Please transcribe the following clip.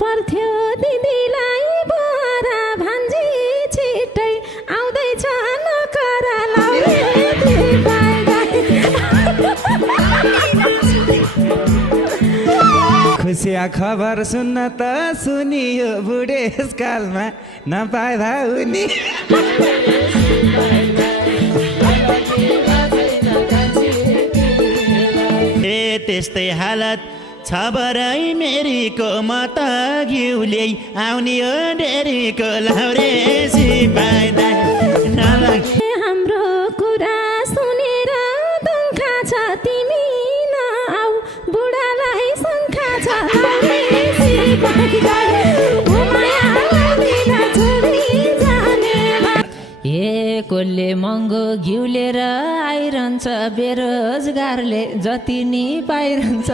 पर्थ्यो दिदीलाई बोरा भान्जी छिट्टै आउँदैछ नकरा लाउने खुसिया खबर सुन्न त सुनियो बुढेसकालमा नपाउँदा उनी त्यस्तै हालत छ बरै मेरीको म त घिउले आउने हो डेरीको लाउरे सिपाइँदा हाम्रो कुरा सुनेर दुःखा छ तिमी नआऊ बुढालाई शङ्खा छ कसले महँगो घिउ लिएर आइरहन्छ बेरोजगारले जति नि पाइरहन्छ